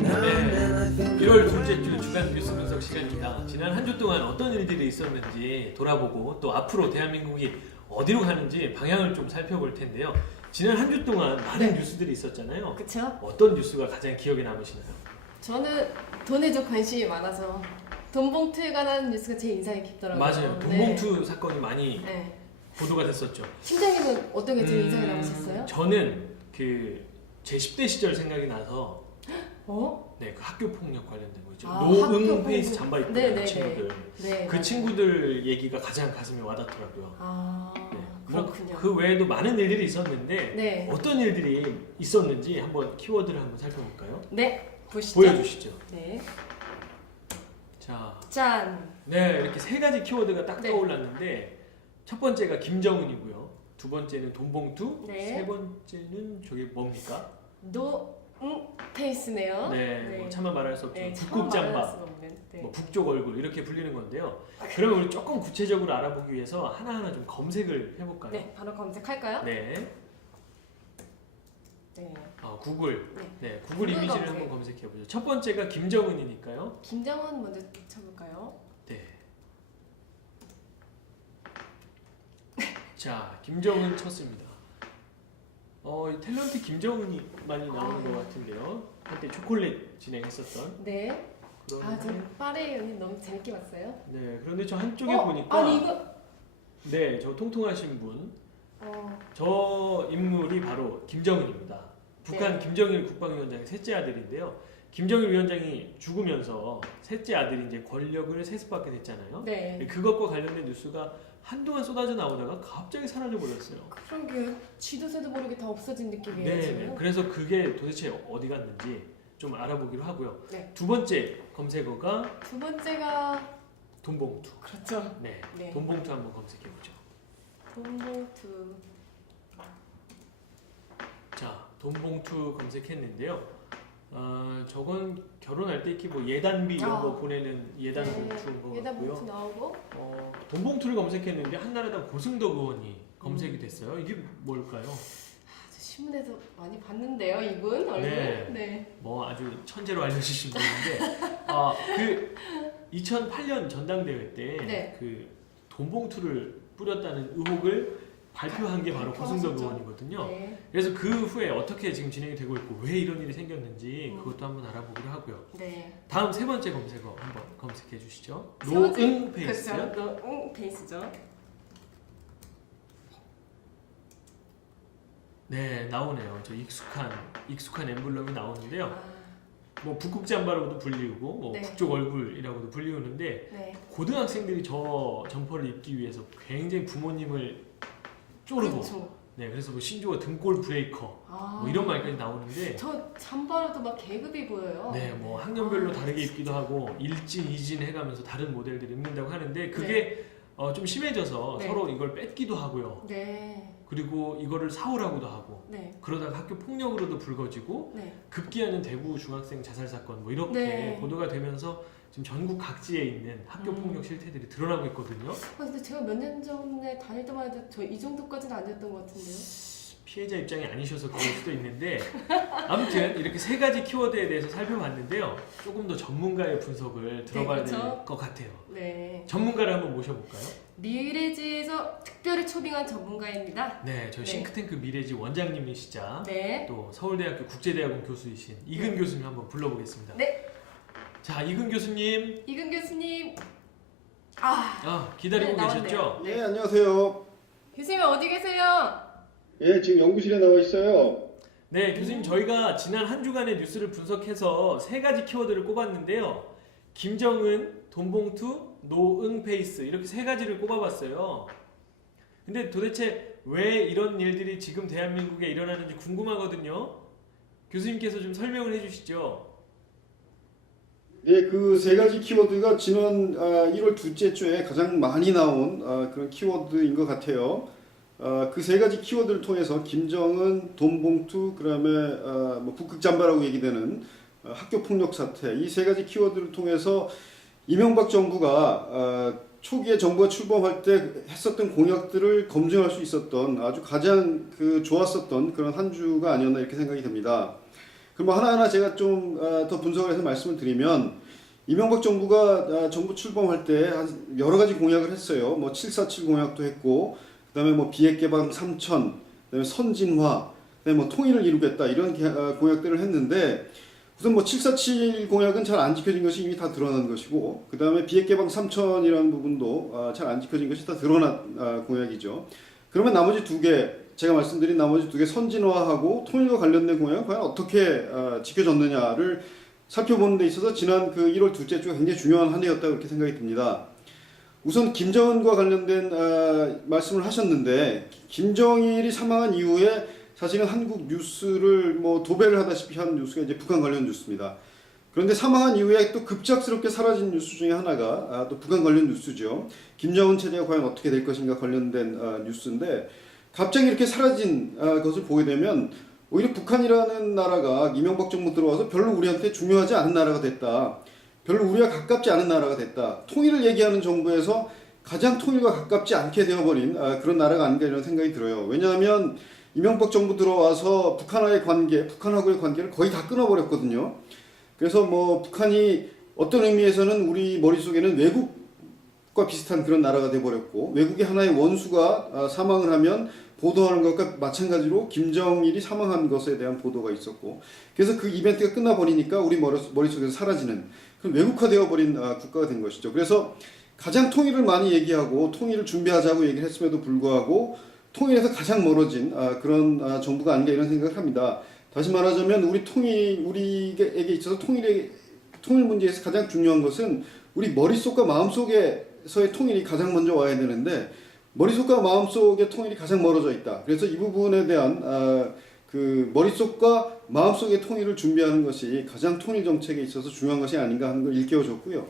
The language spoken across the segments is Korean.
네, 1월 둘째 주 주간 뉴스 분석 시간입니다. 지난 한 주 동안 어떤 일들이 있었는지 돌아보고 또 앞으로 대한민국이 어디로 가는지 방향을 좀 살펴볼 텐데요. 지난 한 주 동안 많은 뉴스들이 있었잖아요. 그쵸? 어떤 뉴스가 가장 기억에 남으시나요? 저는 돈에 좀 관심이 많아서 돈봉투에 관한 뉴스가 제일 인상이 깊더라고요. 맞아요. 돈봉투 사건이 많이 네. 보도가 됐었죠. 팀장님은 어떤 게 제일 인상이 남으셨어요? 저는 제 10대 시절 생각이 나서 네, 그 학교 폭력 관련된 거 있죠. 노응 페이스 잠바 입고 있는 친구들. 네, 그 친구들 얘기가 가장 가슴에 와닿더라고요. 네. 뭐 그렇군요. 그 외에도 많은 일들이 있었는데 네. 어떤 일들이 있었는지 한번 키워드를 한번 살펴볼까요? 네, 보시죠. 보여주시죠. 네. 자, 짠. 네, 이렇게 세 가지 키워드가 딱 네. 떠올랐는데 첫 번째가 김정은이고요. 두 번째는 돈봉투. 네. 세 번째는 저게 뭡니까? 노응 페이스네요. 네, 뭐 차마 말할 수 없죠. 네, 북극 잠바, 네. 뭐 북쪽 얼굴 이렇게 불리는 건데요. 그러면 우리 조금 구체적으로 알아보기 위해서 하나하나 좀 검색을 해볼까요? 네, 바로 검색할까요? 네. 네. 구글. 네. 네, 구글 구글 이미지를 검색. 한번 검색해보죠. 첫 번째가 김정은이니까요. 김정은 먼저 쳐볼까요? 네. 자, 김정은 쳤습니다. 이 탤런트 김정은이 많이 나오는 것 같은데요. 한때 초콜릿 진행했었던. 네. 그런데, 저 빠레 언니 너무 재밌게 봤어요. 네, 그런데 저 한쪽에 보니까 아니 이거 네, 저 통통하신 분. 어, 저 인물이 바로 김정은입니다. 북한 네. 김정일 국방위원장의 셋째 아들인데요. 김정일 위원장이 죽으면서 셋째 아들이 이제 권력을 세습받게 됐잖아요. 네. 그것과 관련된 뉴스가 한동안 쏟아져 나오다가 갑자기 사라져 버렸어요. 그런 게 쥐도 새도 모르게 다 없어진 느낌이에요. 네, 지금. 그래서 그게 도대체 어디 갔는지 좀 알아보기로 하고요. 네. 두 번째 검색어가 두 번째가 돈봉투. 그렇죠. 네, 네. 돈봉투 한번 검색해 보죠. 돈봉투. 자, 돈봉투 검색했는데요. 저건 결혼할 때 이렇게 뭐 예단비 이런 거 보내는 예단 봉투인 것 예단 같고요. 봉투 나오고. 돈봉투를 검색했는데 한나라당 고승덕 의원이 검색이 됐어요. 이게 뭘까요? 저 신문에서 많이 봤는데요, 이분 얼굴. 네. 네. 뭐 아주 천재로 알려주신 분인데 그 2008년 전당대회 때 네. 그 돈봉투를 뿌렸다는 의혹을 발표한 게 바로 고승덕 발표하셨죠. 의원이거든요. 네. 그래서 그 후에 어떻게 지금 진행이 되고 있고 왜 이런 일이 생겼는지 그것도 한번 알아보기로 하고요. 네. 다음 세 번째 검색어 한번 검색해 주시죠. 세 번째, 노응 페이스요. 그렇죠. 노응 페이스죠. 네, 나오네요. 저 익숙한 엠블럼이 나오는데요. 아, 뭐 북극 잠바라고도 불리우고 뭐 네. 북쪽 얼굴이라고도 불리우는데 네. 고등학생들이 저 점퍼를 입기 위해서 굉장히 부모님을 쪼르고 그렇죠. 네, 그래서 뭐 신조어 등골 브레이커 뭐 이런 말까지 나오는데 저 잠바라도 막 계급이 보여요. 네, 뭐 학년별로 다르게 입기도 하고 일진, 이진 해가면서 다른 모델들 입는다고 하는데 그게 네. 좀 심해져서 네. 서로 이걸 뺏기도 하고요. 네. 그리고 이거를 사오라고도 하고 네. 그러다가 학교 폭력으로도 불거지고 네. 급기야는 대구 중학생 자살 사건 뭐 이렇게 네. 보도가 되면서 지금 전국 각지에 있는 학교 폭력 실태들이 드러나고 있거든요. 근데 제가 몇 년 전에 다닐 때만 해도 저 이 정도까지는 아니었던 것 같은데요. 피해자 입장이 아니셔서 그럴 수도 있는데 아무튼 이렇게 세 가지 키워드에 대해서 살펴봤는데요. 조금 더 전문가의 분석을 들어봐야 그렇죠. 될 것 같아요. 네. 전문가를 한번 모셔볼까요? 미래지에서 특별히 초빙한 전문가입니다. 네, 저희 네. 싱크탱크 미래지 원장님이시자 네. 또 서울대학교 국제대학원 교수이신 이근 교수님 한번 불러보겠습니다. 네. 자, 이근 교수님. 이근 교수님. 기다리고 네, 계셨죠? 나왔네요. 네, 안녕하세요. 교수님 어디 계세요? 예, 지금 연구실에 나와 있어요. 네, 교수님 저희가 지난 한 주간의 뉴스를 분석해서 세 가지 키워드를 꼽았는데요. 김정은, 돈봉투, 노응 페이스 이렇게 세 가지를 꼽아봤어요. 근데 도대체 왜 이런 일들이 지금 대한민국에 일어나는지 궁금하거든요. 교수님께서 좀 설명을 해주시죠. 네, 그 세 가지 키워드가 지난 1월 둘째 주에 가장 많이 나온 그런 키워드인 것 같아요. 그 세 가지 키워드를 통해서 김정은, 돈봉투, 그다음에 뭐 북극잠바라고 얘기되는 학교 폭력 사태, 이 세 가지 키워드를 통해서 이명박 정부가 초기에 정부가 출범할 때 했었던 공약들을 검증할 수 있었던 아주 가장 좋았었던 그런 한 주가 아니었나 이렇게 생각이 됩니다. 그럼 하나하나 제가 좀 더 분석을 해서 말씀을 드리면, 이명박 정부가 정부 출범할 때 여러 가지 공약을 했어요. 뭐 747 공약도 했고, 그다음에 뭐 비핵개방 3천, 그다음에 선진화, 그다음에 뭐 통일을 이루겠다 이런 공약들을 했는데, 우선 뭐 747 공약은 잘 안 지켜진 것이 이미 다 드러난 것이고, 그다음에 비핵개방 3천이라는 부분도 잘 안 지켜진 것이 다 드러난 공약이죠. 그러면 나머지 두 개, 제가 말씀드린 나머지 두 개 선진화하고 통일과 관련된 공약은 과연 어떻게 지켜졌느냐를 살펴보는 데 있어서 지난 1월 둘째 주가 굉장히 중요한 한 해였다고 그렇게 생각이 듭니다. 우선 김정은과 관련된 말씀을 하셨는데, 김정일이 사망한 이후에 사실은 한국 뉴스를 뭐 도배를 하다시피 한 뉴스가 이제 북한 관련 뉴스입니다. 그런데 사망한 이후에 또 급작스럽게 사라진 뉴스 중에 하나가 또 북한 관련 뉴스죠. 김정은 체제가 과연 어떻게 될 것인가 관련된 뉴스인데, 갑자기 이렇게 사라진 것을 보게 되면 오히려 북한이라는 나라가 이명박 정부 들어와서 별로 우리한테 중요하지 않은 나라가 됐다. 별로 우리와 가깝지 않은 나라가 됐다. 통일을 얘기하는 정부에서 가장 통일과 가깝지 않게 되어버린 그런 나라가 아닌가 이런 생각이 들어요. 왜냐하면 이명박 정부 들어와서 북한하고의 관계를 거의 다 끊어버렸거든요. 그래서 뭐 북한이 어떤 의미에서는 우리 머릿속에는 외국과 비슷한 그런 나라가 돼버렸고, 외국의 하나의 원수가 사망을 하면 보도하는 것과 마찬가지로 김정일이 사망한 것에 대한 보도가 있었고, 그래서 그 이벤트가 끝나버리니까 우리 머릿속에서 사라지는 그런 외국화되어 버린 국가가 된 것이죠. 그래서 가장 통일을 많이 얘기하고 통일을 준비하자고 얘기를 했음에도 불구하고 통일에서 가장 멀어진 그런 정부가 아닌가 이런 생각을 합니다. 다시 말하자면 우리에게 있어서 통일 문제에서 가장 중요한 것은 우리 머릿속과 마음속에서의 통일이 가장 먼저 와야 되는데, 머릿속과 마음속의 통일이 가장 멀어져 있다. 그래서 이 부분에 대한 그 머릿속과 마음속의 통일을 준비하는 것이 가장 통일 정책에 있어서 중요한 것이 아닌가 하는 걸 일깨워줬고요.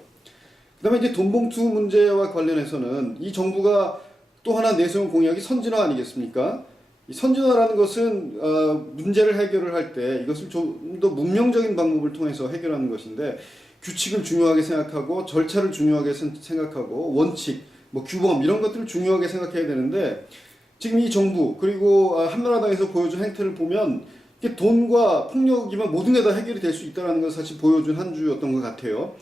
그다음에 이제 돈봉투 문제와 관련해서는 이 정부가 또 하나 내세운 공약이 선진화 아니겠습니까? 이 선진화라는 것은 문제를 해결을 할 때 이것을 좀 더 문명적인 방법을 통해서 해결하는 것인데, 규칙을 중요하게 생각하고 절차를 중요하게 생각하고 원칙, 뭐 규범 이런 것들을 중요하게 생각해야 되는데, 지금 이 정부 그리고 한나라당에서 보여준 행태를 보면 이게 돈과 폭력이면 모든 게 다 해결이 될 수 있다는 것을 사실 보여준 한 주였던 것 같아요.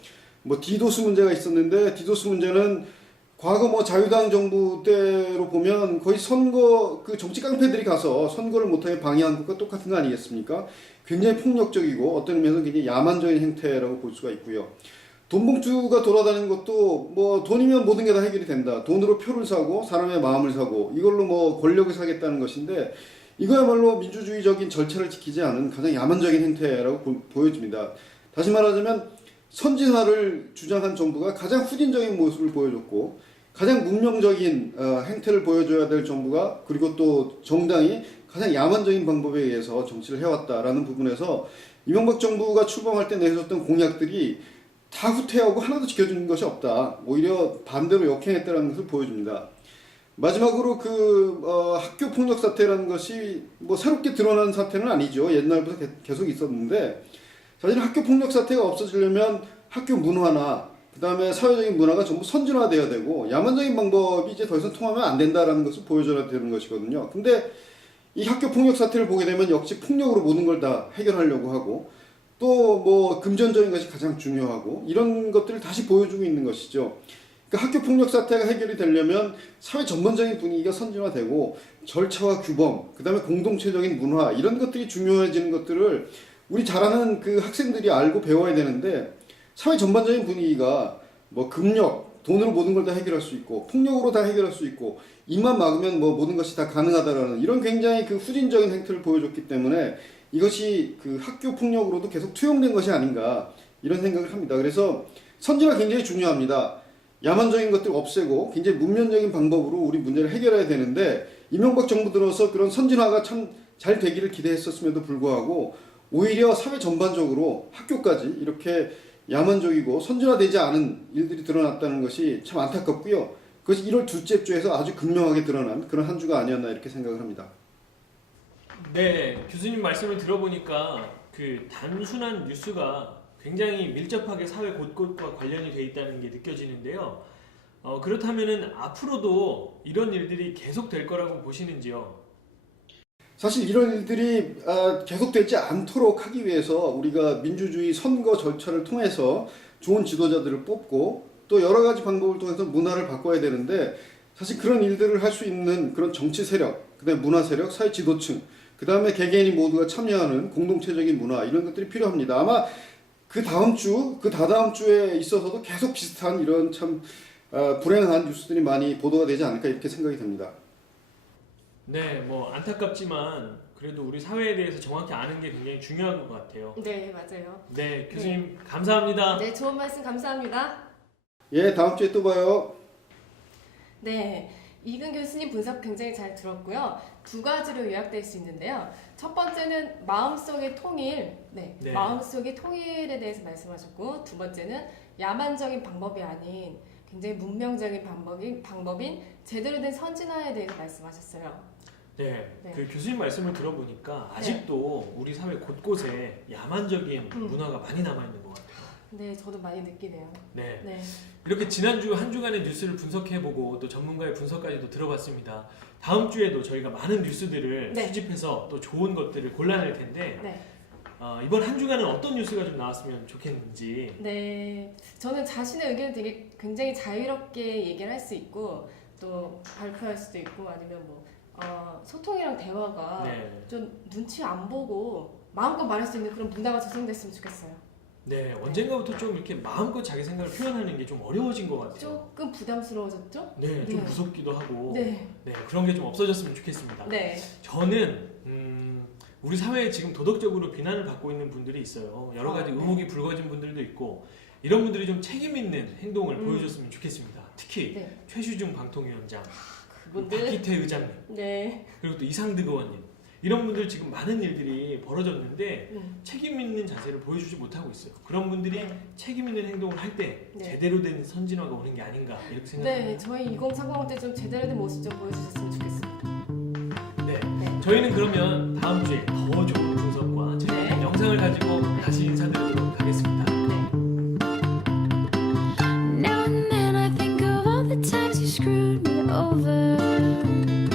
뭐 디도스 문제가 있었는데, 디도스 문제는 과거 뭐 자유당 정부 때로 보면 거의 선거 정치 깡패들이 가서 선거를 못하게 방해한 것과 똑같은 거 아니겠습니까? 굉장히 폭력적이고 어떤 의미에서 굉장히 야만적인 행태라고 볼 수가 있고요. 돈봉투가 돌아다니는 것도 뭐 돈이면 모든 게 다 해결이 된다. 돈으로 표를 사고 사람의 마음을 사고 이걸로 뭐 권력을 사겠다는 것인데, 이거야말로 민주주의적인 절차를 지키지 않은 가장 야만적인 행태라고 보여집니다. 다시 말하자면 선진화를 주장한 정부가 가장 후진적인 모습을 보여줬고, 가장 문명적인 행태를 보여줘야 될 정부가, 그리고 또 정당이 가장 야만적인 방법에 의해서 정치를 해왔다라는 부분에서 이명박 정부가 출범할 때 내세웠던 공약들이 다 후퇴하고 하나도 지켜주는 것이 없다. 오히려 반대로 역행했다는 것을 보여줍니다. 마지막으로 학교 폭력 사태라는 것이 뭐 새롭게 드러난 사태는 아니죠. 옛날부터 계속 있었는데, 사실 학교 폭력 사태가 없어지려면 학교 문화나 그 다음에 사회적인 문화가 전부 선진화돼야 되고, 야만적인 방법이 이제 더 이상 통하면 안 된다라는 것을 보여줘야 되는 것이거든요. 근데 이 학교 폭력 사태를 보게 되면 역시 폭력으로 모든 걸 다 해결하려고 하고, 또 뭐 금전적인 것이 가장 중요하고, 이런 것들을 다시 보여주고 있는 것이죠. 그러니까 학교 폭력 사태가 해결이 되려면 사회 전반적인 분위기가 선진화되고, 절차와 규범, 그 다음에 공동체적인 문화, 이런 것들이 중요해지는 것들을 우리 잘하는 학생들이 알고 배워야 되는데, 사회 전반적인 분위기가 뭐 금력, 돈으로 모든 걸 다 해결할 수 있고, 폭력으로 다 해결할 수 있고, 입만 막으면 뭐 모든 것이 다 가능하다라는 이런 굉장히 후진적인 행태를 보여줬기 때문에 이것이 학교 폭력으로도 계속 투영된 것이 아닌가 이런 생각을 합니다. 그래서 선진화 굉장히 중요합니다. 야만적인 것들 없애고 굉장히 문면적인 방법으로 우리 문제를 해결해야 되는데, 이명박 정부 들어서 그런 선진화가 참 잘 되기를 기대했었음에도 불구하고 오히려 사회 전반적으로 학교까지 이렇게 야만적이고 선진화되지 않은 일들이 드러났다는 것이 참 안타깝고요. 그것이 1월 둘째 주에서 아주 극명하게 드러난 그런 한 주가 아니었나 이렇게 생각을 합니다. 네, 교수님 말씀을 들어보니까 그 단순한 뉴스가 굉장히 밀접하게 사회 곳곳과 관련이 돼 있다는 게 느껴지는데요. 그렇다면은 앞으로도 이런 일들이 계속될 거라고 보시는지요? 사실 이런 일들이 계속되지 않도록 하기 위해서 우리가 민주주의 선거 절차를 통해서 좋은 지도자들을 뽑고 또 여러 가지 방법을 통해서 문화를 바꿔야 되는데 사실 그런 일들을 할 수 있는 그런 정치 세력, 그다음에 문화 세력, 사회 지도층, 그다음에 개개인이 모두가 참여하는 공동체적인 문화 이런 것들이 필요합니다. 아마 그 다음 주, 그 다다음 주에 있어서도 계속 비슷한 이런 참 불행한 뉴스들이 많이 보도가 되지 않을까 이렇게 생각이 됩니다. 네, 뭐 안타깝지만 그래도 우리 사회에 대해서 정확히 아는 게 굉장히 중요한 것 같아요. 네, 맞아요. 네, 교수님 감사합니다. 네, 좋은 말씀 감사합니다. 예, 다음 주에 또 봐요. 네, 이근 교수님 분석 굉장히 잘 들었고요. 두 가지로 요약될 수 있는데요. 첫 번째는 마음속의 통일, 네. 마음속의 통일에 대해서 말씀하셨고, 두 번째는 야만적인 방법이 아닌 굉장히 문명적인 방법인 제대로 된 선진화에 대해서 말씀하셨어요. 네, 네. 그 교수님 말씀을 들어보니까 아직도 우리 사회 곳곳에 야만적인 문화가 많이 남아 있는 것 같아요. 네, 저도 많이 느끼네요. 네, 네, 이렇게 지난주 한 주간의 뉴스를 분석해보고 또 전문가의 분석까지도 들어봤습니다. 다음 주에도 저희가 많은 뉴스들을 네. 수집해서 또 좋은 것들을 골라낼 텐데 네, 이번 한 주간은 어떤 뉴스가 좀 나왔으면 좋겠는지. 네. 저는 자신의 의견을 되게 굉장히 자유롭게 얘기를 할 수 있고 또 발표할 수도 있고 아니면 뭐 소통이랑 대화가 네, 좀 눈치 안 보고 마음껏 말할 수 있는 그런 문화가 조성됐으면 좋겠어요. 네, 언젠가부터 좀 이렇게 마음껏 자기 생각을 표현하는 게 좀 어려워진 것 같아요. 조금 부담스러워졌죠? 네, 좀 네. 무섭기도 하고. 네, 네, 그런 게 좀 없어졌으면 좋겠습니다. 네, 저는 우리 사회에 지금 도덕적으로 비난을 받고 있는 분들이 있어요. 여러 가지 네. 의혹이 불거진 분들도 있고 이런 분들이 좀 책임 있는 행동을 보여줬으면 좋겠습니다. 특히 네. 최슈중 방통위원장, 그분들, 박기태 의장님, 네, 그리고 또 이상득 의원님 이런 분들 지금 많은 일들이 벌어졌는데 책임 있는 자세를 보여주지 못하고 있어요. 그런 분들이 네. 책임 있는 행동을 할 때 네. 제대로 된 선진화가 오는 게 아닌가 이렇게 생각합니다. 네, 저희 2030 때 좀 제대로 된 모습 좀 보여주셨으면 좋겠습니다. 네. 네. 저희는 그러면 다음 주에 더 좋은 분석과 재미있는 네. 영상을 가지고 다시 인사드리도록 하겠습니다. Now and then I think of all the times you screwed me over.